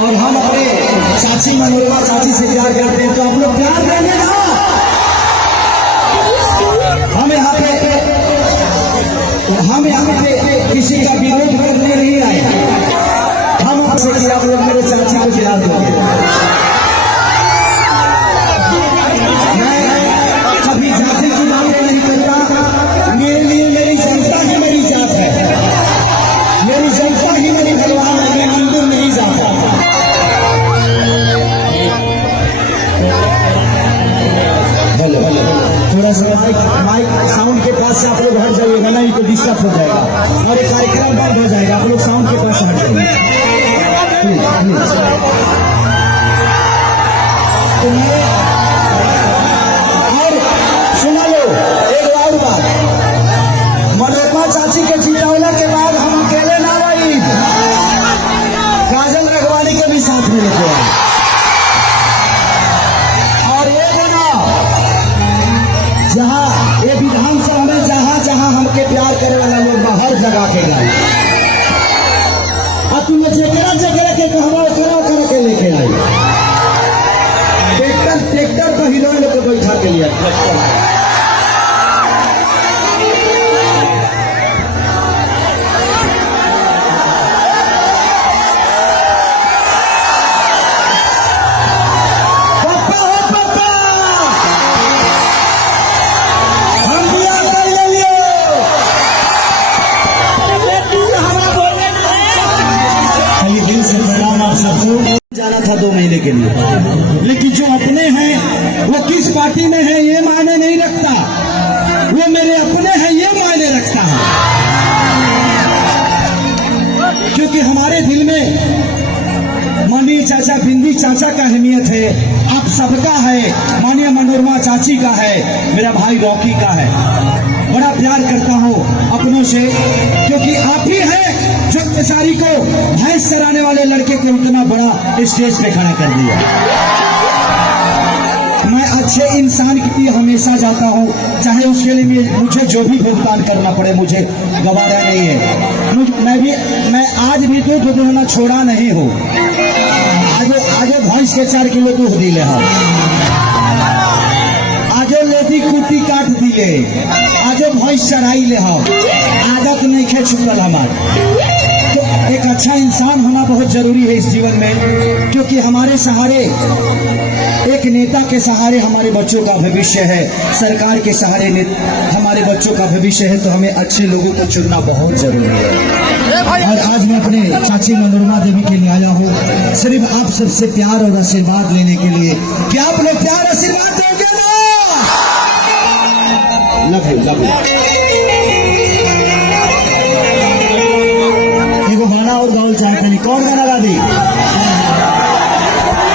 और हम अपने चाची मनोरमा चाची से प्यार करते हैं, तो आप लोग प्यार देंगे ना। हम यहाँ पे किसी का विरोध करने नहीं आए, हम आपसे कि आप लोग मेरे चाची को प्यार दोगे। मैं कभी जाति की बातें नहीं करता, मेरे लिए मेरी जनता ही मेरी जात है, मेरी जनता ही मेरी भगवान है, मैं मंदिर नहीं जाता। हेलो, थोड़ा सा माइक साउंड के पास से आप लोग हट जाइएगा, नहीं तो डिस्टर्ब हो जाएगा और ये कार्यक्रम बंद हो जाएगा। आप लोग साउंड के पास से हट जाइए प्लीज। और सुना लो एक और बात, मनोरमा चाची के जितावला के बाद हम अकेले ना रही, काजल रघवानी के भी साथ में लेके आए। और ये बना जहाँ ये विधानसभा में जहाँ जहाँ हमके प्यार करे वाला लोग हर जगह के गए, अब तुम्हें जगह जगह के कहवा करा के लेके आई, ट्रैक्टर पर हिलोने को बैठा के लिए। जाना था 2 महीने के लिए, लेकिन जो अपने हैं वो किस पार्टी में है ये मायने नहीं रखता, वो मेरे अपने हैं ये मायने रखता है। क्योंकि हमारे दिल में माननीय चाचा बिंदी चाचा का अहमियत है, आप सबका है, माननीय मनोरमा चाची का है, मेरा भाई रॉकी का है। बड़ा प्यार करता हूँ अपनों से, क्योंकि आप ही है जो केसारी को भैंस चराने वाले लड़के को इतना बड़ा स्टेज पे खड़ा कर दिया। मैं अच्छे इंसान के लिए हमेशा जाता हूँ, चाहे उसके लिए मुझे जो भी भुगतान करना पड़े, मुझे गवारा नहीं है। मैं आज भी दूध देना छोड़ा नहीं हूँ। आगे भैंस के 4 किलो दूध दिले हम, आगे लेती कुटी काट दिले, आगे भैंस चराई ले हम, आदत नहीं खे छुपल हमारे। तो एक अच्छा इंसान होना बहुत जरूरी है इस जीवन में, क्योंकि हमारे सहारे, एक नेता के सहारे हमारे बच्चों का भविष्य है, सरकार के सहारे हमारे बच्चों का भविष्य है। तो हमें अच्छे लोगों को चुनना बहुत जरूरी है। और आज मैं अपने चाची मनोरमा देवी के लिए आया हूँ सिर्फ आप सबसे प्यार और आशीर्वाद लेने के लिए। क्या आप लोग प्यार आशीर्वाद देंगे ना? Love you. गाना और गाँव चाहते नहीं, कौन गाना गा दी?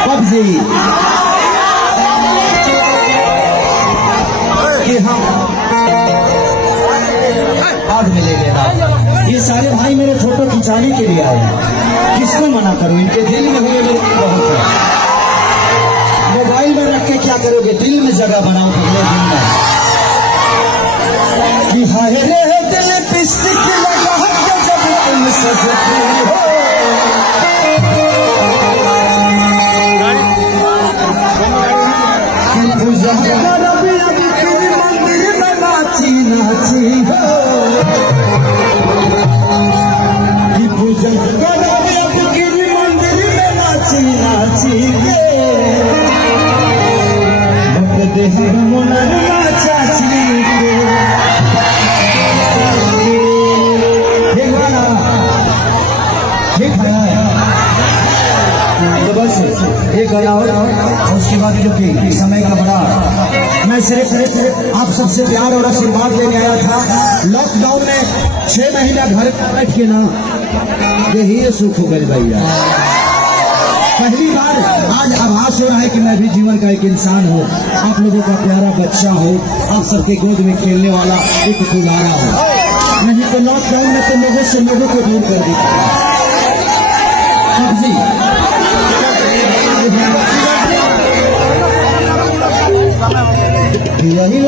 पबजी कि हम आज मिलेंगे। ये सारे भाई मेरे फोटो खिंचाने के लिए आए हैं, किसको मना करूं? इनके दिल में हुए मेरे बहुत है। मोबाइल में रख के क्या करोगे? दिल में जगह बनाओ पहले दिन में कि हाय रे दिल पिस्टिक लगा के जब तुम सजती हो, पूजा मंदिर में नाची नाची हो, पूजा मंदिर में नाची नाची चाची तो बस एक गाना और उसके बाद जो कि समय का बड़ा, मैं सिर्फ आप सबसे प्यार और आशीर्वाद लेने आया था। लॉकडाउन में 6 महीना घर बैठ के ना यही सुख हो गए भैया। पहली बार आज आभास हो रहा है कि मैं भी जीवन का एक इंसान हूँ, आप लोगों का प्यारा बच्चा हूँ, आप सबके गोद में खेलने वाला एक दुलारा हूँ। नहीं तो लॉकडाउन में तो लोगों से लोगों को दूर कर देता है। जी वही